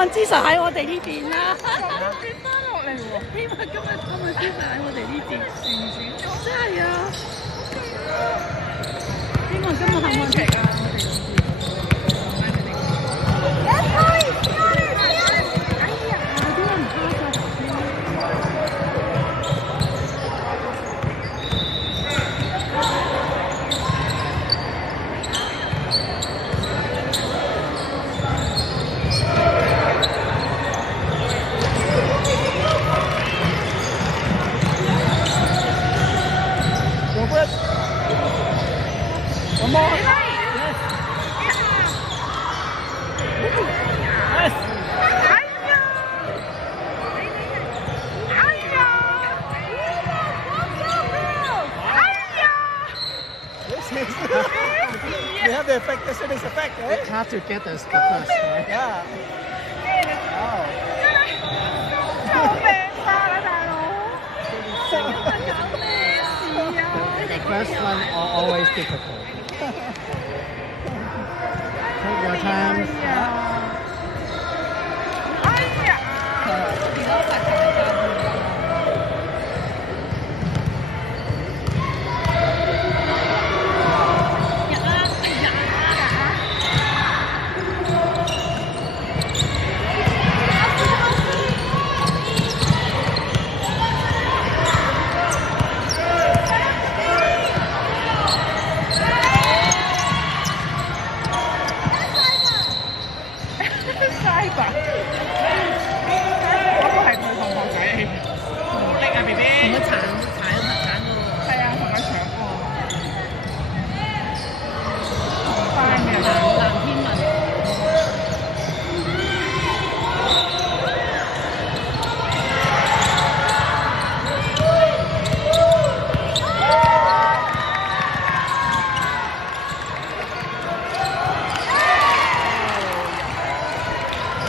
運之神喺我哋呢邊啦。跌翻落嚟喎！希望今日幸運之神喺我哋呢邊，真係啊！希望今日幸運之神啊！You have the effect, the Sydney's effect, eh? It's hard to get the first, right? Yeah. Wow. 救命啊！大佬， The first one are always difficult. Take your time. 哎呀！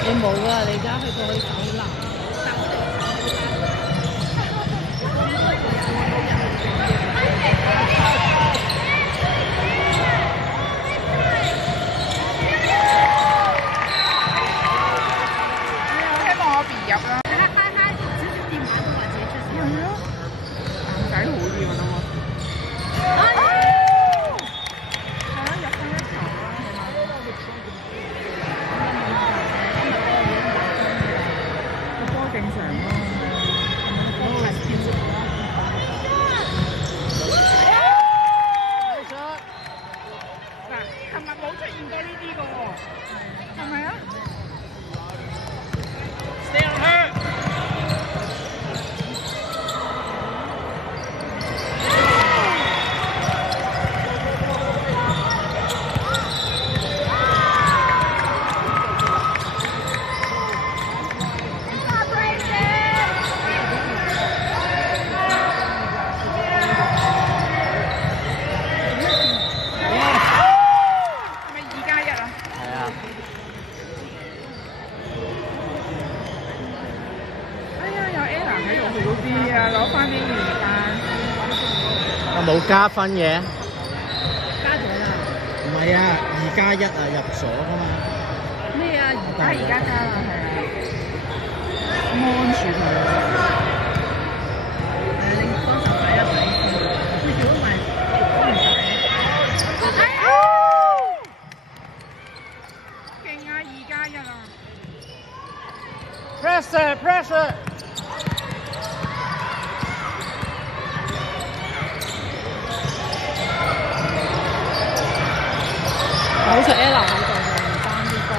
你冇啊！你而家去到去酒樓。希望我別入啦。電話都或者出係咯，男仔好啲我覺得喎。冇加分嘅，加咗啦。唔係啊，2+1啊，入咗㗎嘛。咩啊？而家加啦，係啊，安全啊！你幫手睇一睇先，佢如果唔係，勁啊！2+1啊 Pressure, pressure。好似 Ella 喺度嘅，爭啲波。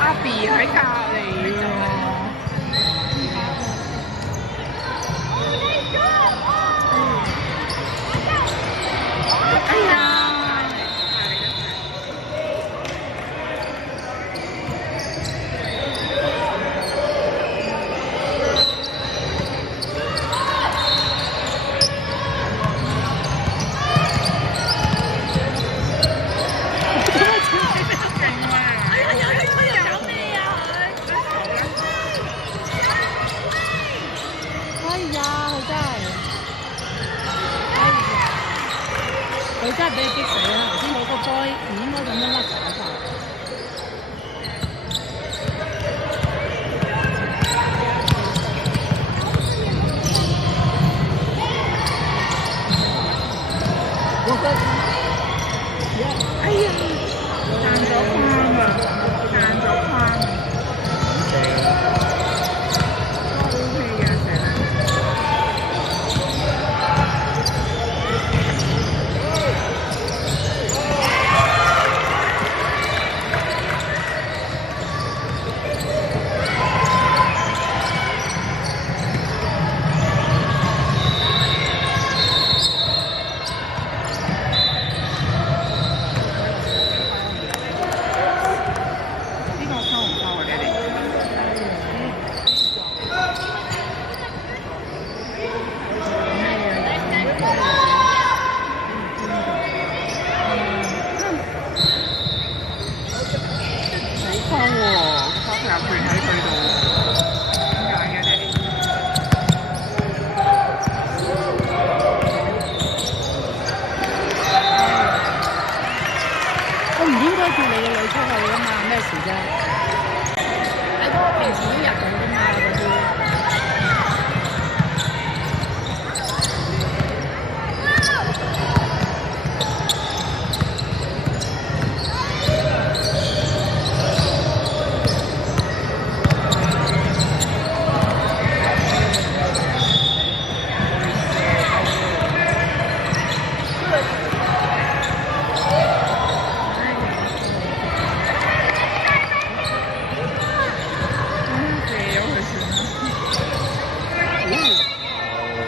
阿 B 喺隔離喎。哎呀！係俾你激死啦！頭先嗰個波唔應該咁樣甩手法。哎呀，彈咗框啊！彈咗框啊！都 OK 嘅，成日。我唔應該叫你個女出去啊嘛，咩事啫？喺嗰個平時都入到㗎嘛嗰啲。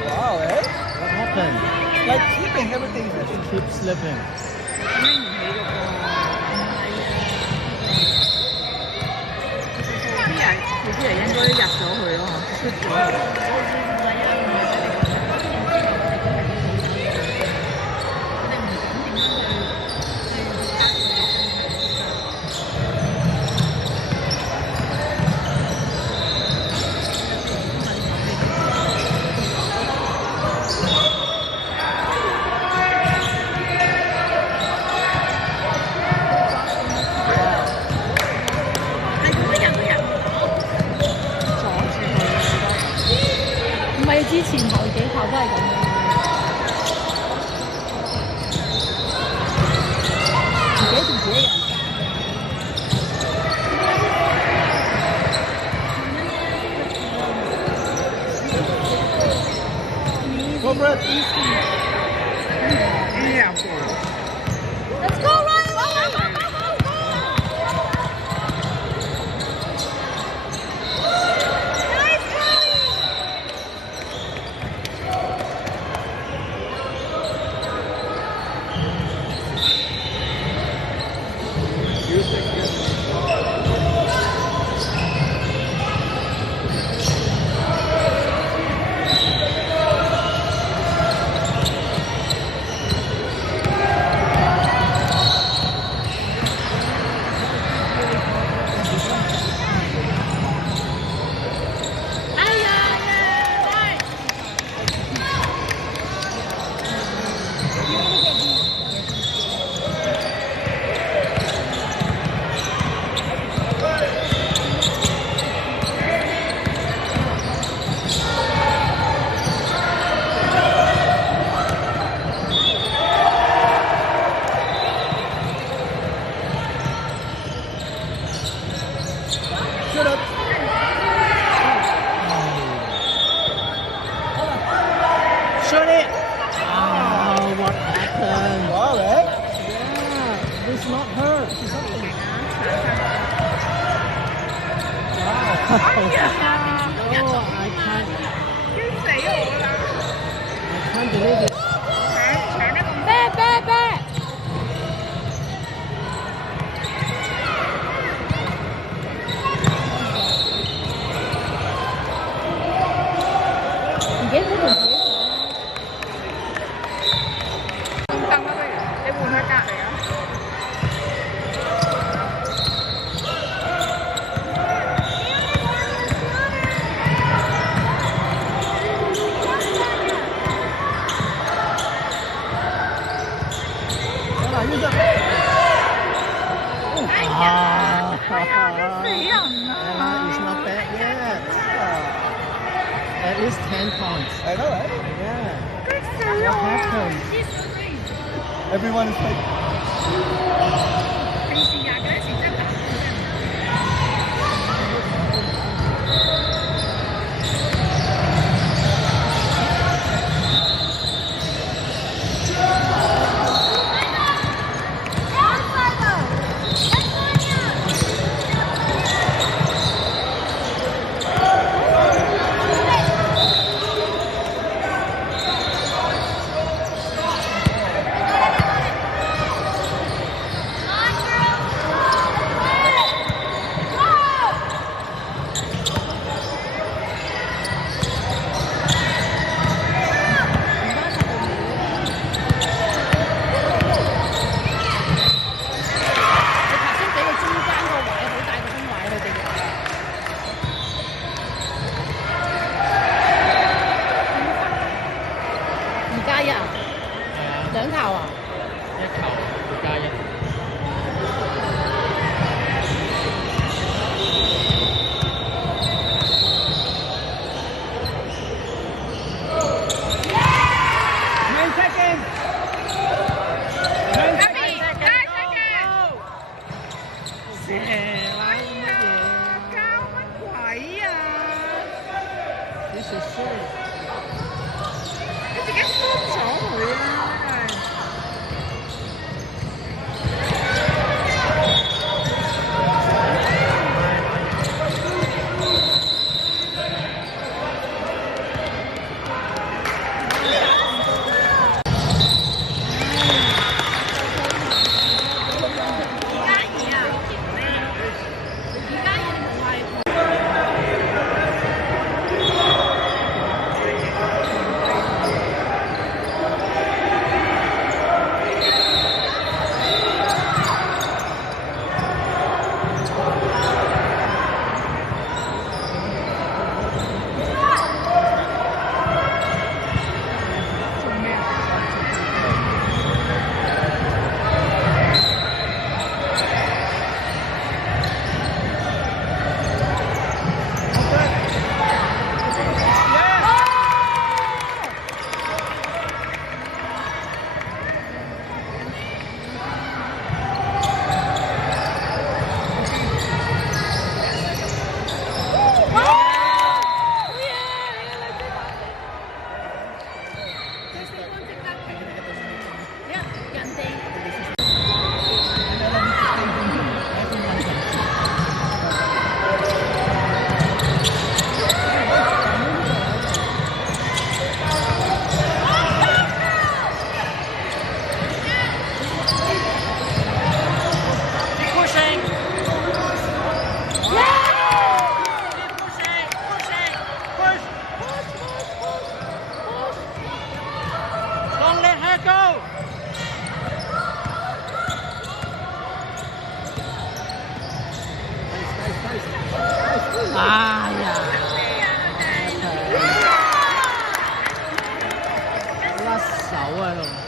Wow, eh? What happened? Like keeping everything. Keep slipping. 拎唔起個波。啲人應該入咗去咯，出咗。唔係之前頭幾球都係咁樣，自己同自己人。Go for it. Let's go, Ryan! Go, go, go, go, go, go! Nice, Ryan! Shoot it. Shoot it. Oh, what happened? Wow, eh? Yeah, it's not her. She's not. Oh, I can't. 死我啦！ I can't believe it. 搶得咁啤啤啤！自己好同自己講。凳啦，不如你換去隔離啊！人啊 It's not bad yet. At least 10 points. I know, right? Yeah. 激死 What 我 happened? Everyone is like, 平時廿幾時真係打兩球啊！一球加一。哎呀！甩手啊！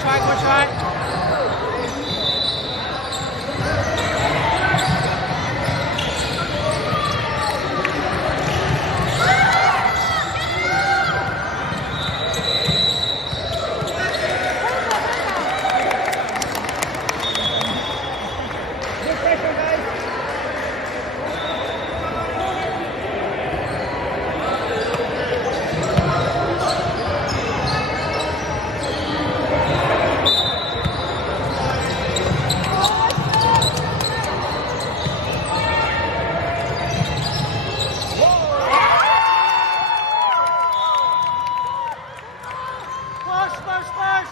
try, go try. Push, push, push.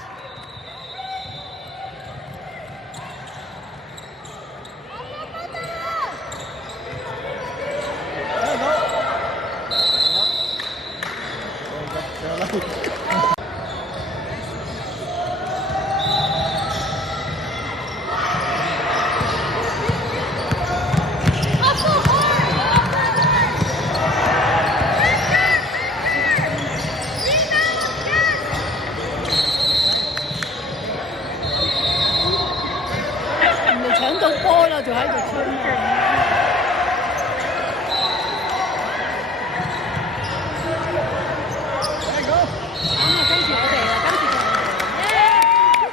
人哋搶到波啦，仲喺度吹。跟住我哋啦，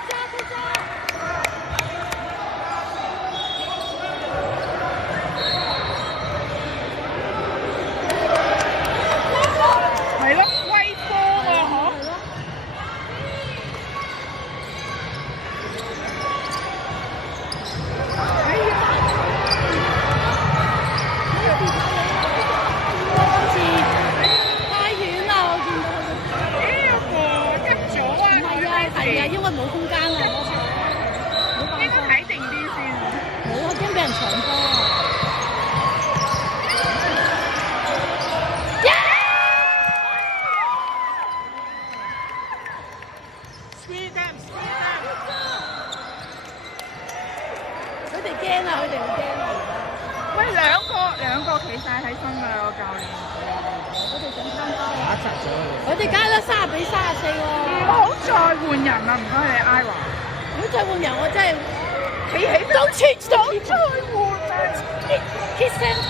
跟住就我係咯，威波啊，嗬！哎呀，今次太遠啦，我見到。哎呀喎，急咗啊！唔係啊，係啊，因為冇空間啊，應該睇定啲先。冇啊，驚俾人搶波啊！Screen them, screen them。佢哋驚啊，佢哋好驚啊！喂，兩個企晒喺身啊，個教練。我哋想參加啊！打窒咗佢我哋加咗30比34喎。唔好再換人啦，唔該你 Ira。如果再換人，我真係企起都再換啊！ kiss and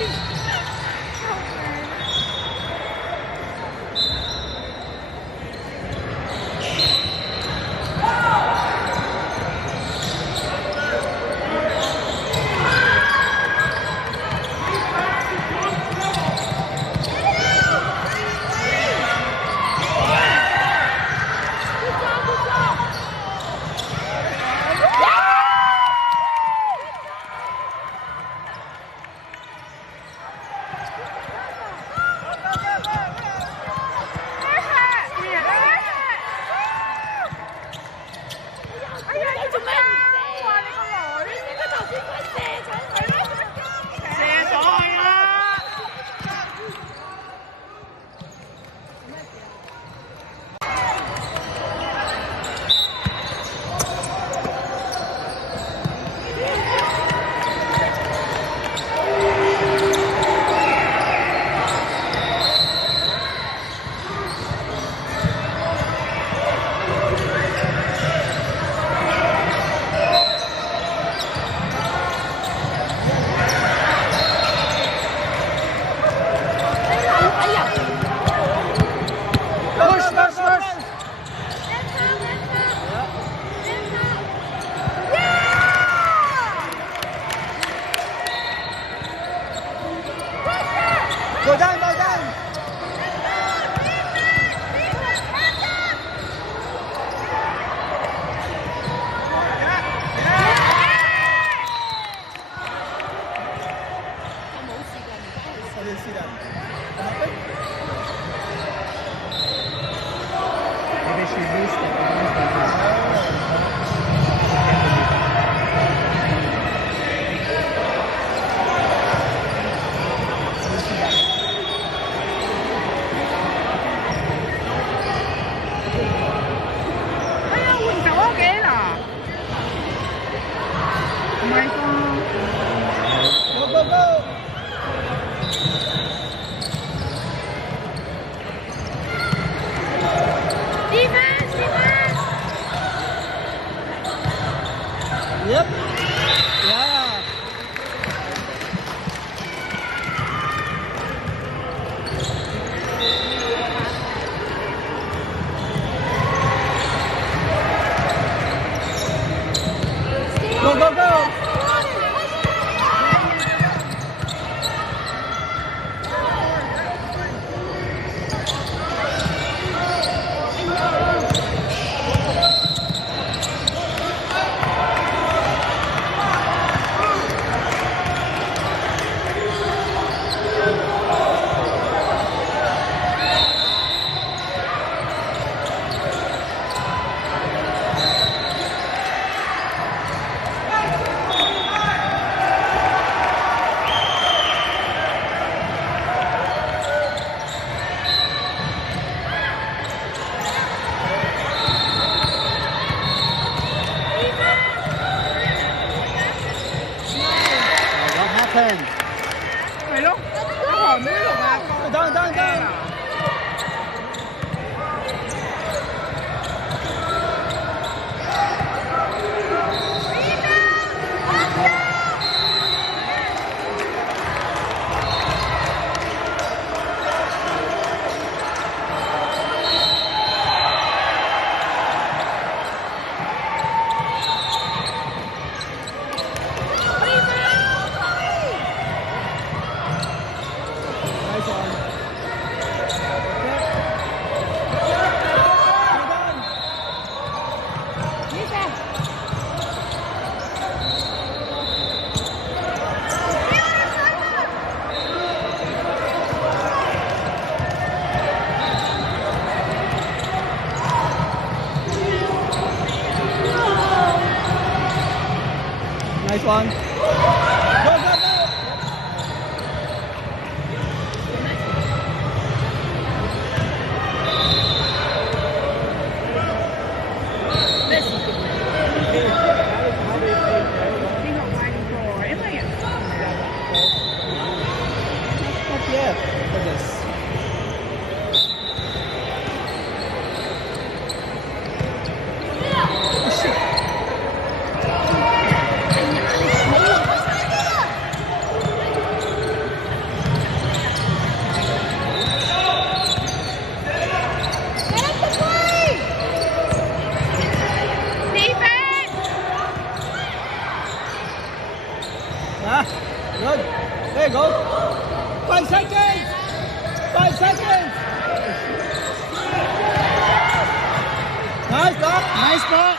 Yep. Yeah. Go, go, go. What happened? 係咯，阿韓妹同阿哥。等。Nice one. Nice one. Go, go, go. Yeah, look at this. Good. There you go. 5 seconds. 5 seconds. Nice block. Nice block.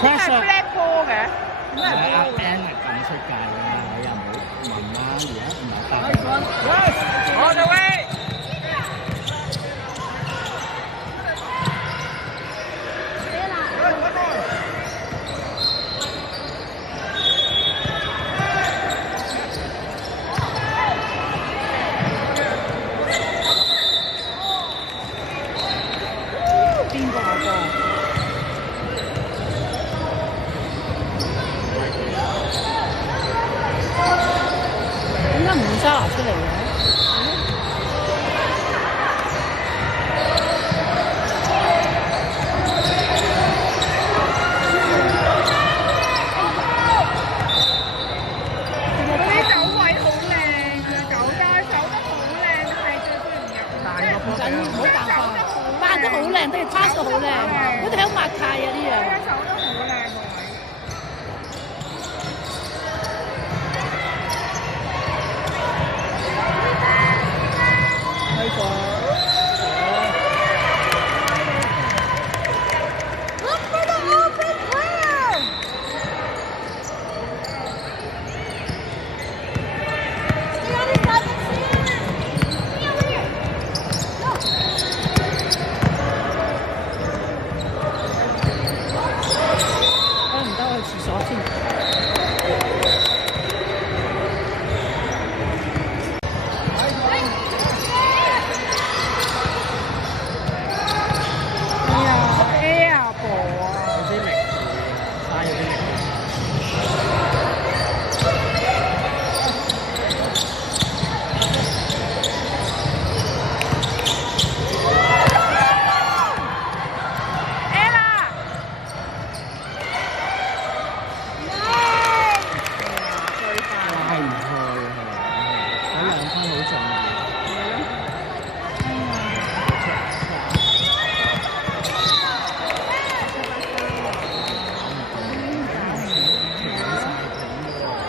Pressure。black ball 嘅，阿 Ann 係咁出界㗎，你又唔好問啦，而家唔係答。All the way。啲冇辦法，扮得好靚，都要 pass 到好靚，好似喺抹太啊啲係啊，啊。手都好靚個位。開火。Look for the open player. Stay on his side, stay on it. Stay over here. Go. 唔得，我去廁所先。哎呀，Air 波啊！有啲力，差有啲力。拉唔開係，嗰兩分好重要。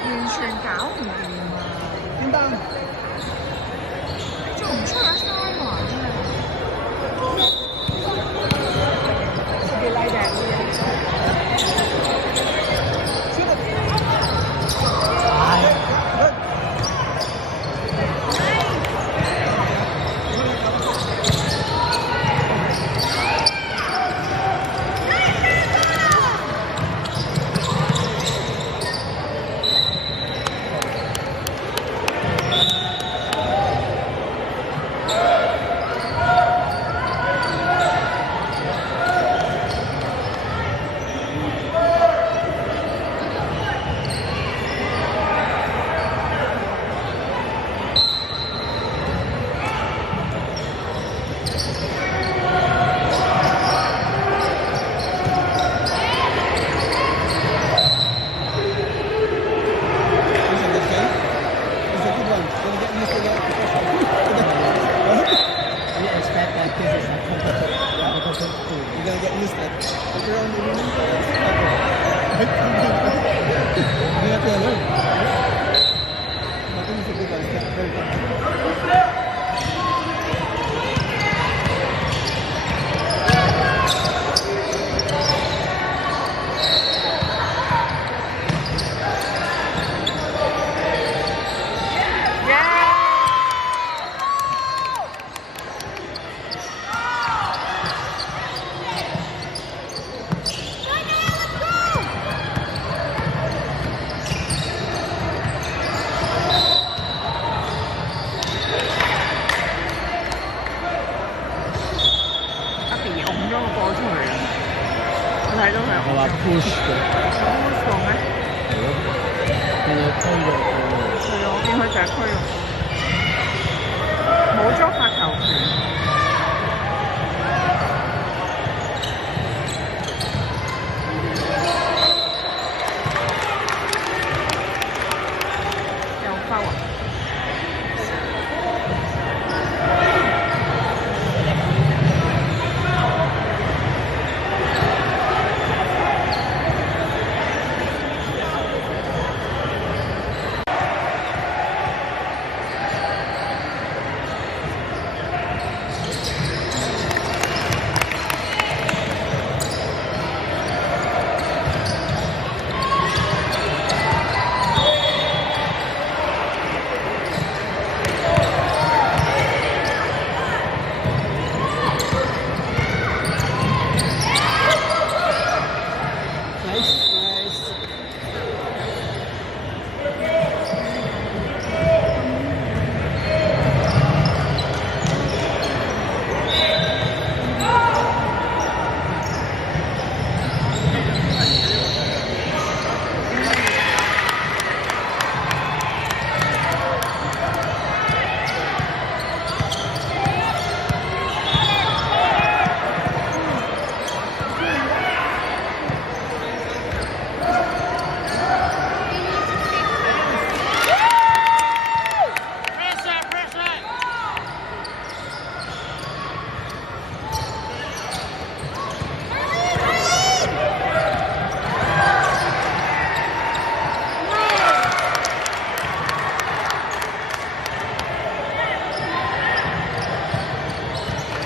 完全搞唔掂啊！點得？做唔出啊，沙華真係。自己拉大睇到佢我話 push 嘅， push 過咩？佢有推嘅。係啊，我見佢就係驅動，冇咗發球權。又拋啊！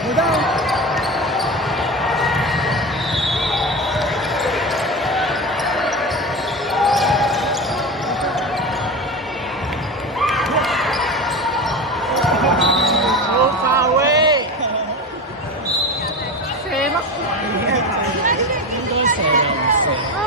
回到好發威，射乜鬼啊？應該射又唔射。唉，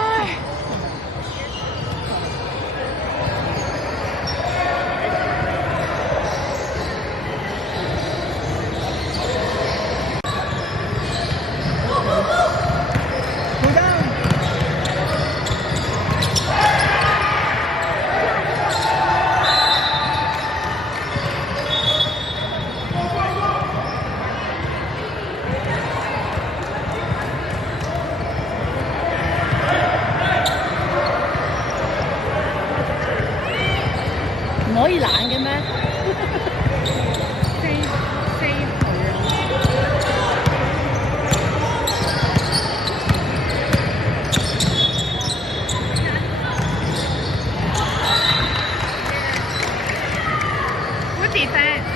回到唔可以懶嘅咩？飛飛佢啊！Good defense。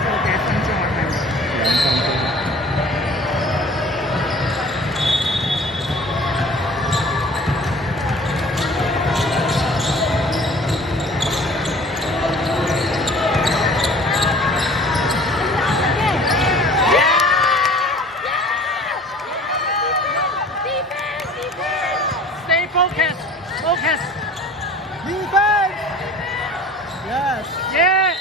做幾分鐘啊？係2分鐘。Stay focused. Focus. Defense. Yes. Yeah.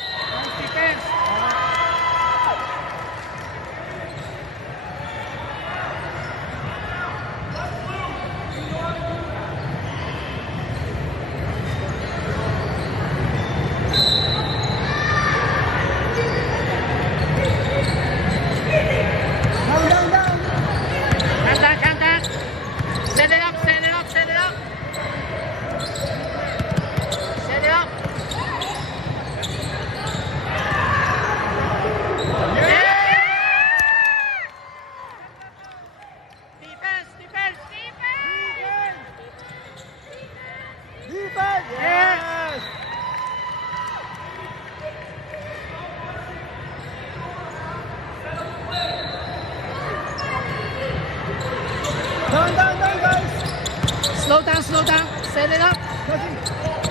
Defense。Down, down, down. Contact. Set it up. Set it up. Set it up. Set it up. Defense. Defense. Defense. Yes. Down, down, down, guys. Slow down. Slow down. Set it up.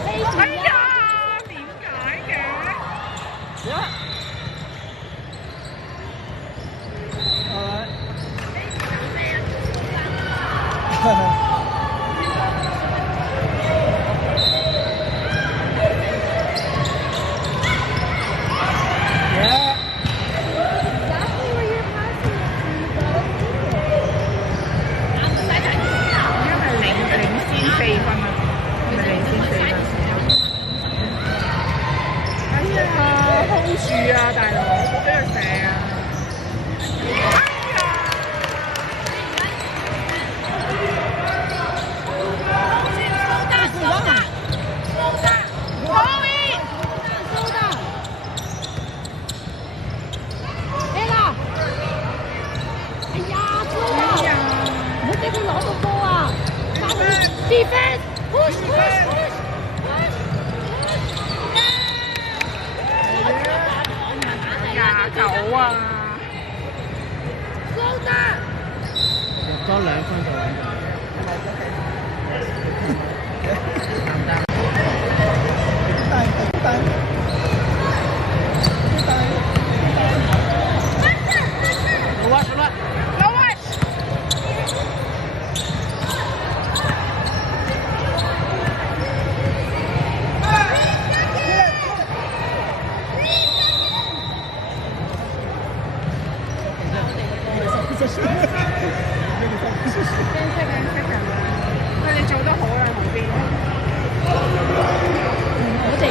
哎 Touching. 呀，點解嘅？ Yeah. All right. Yeah. Exactly where you're passing it to, you got it. 因為領先4分啊，係咪領先4分？哎呀，hold 住啊，大佬，好俾佢射啊！哎呀！Defense! Push, push, push!廿九啊！ Slow down! 入多2分就穩陣。No watch！ 佢哋做得好啦，後邊。我哋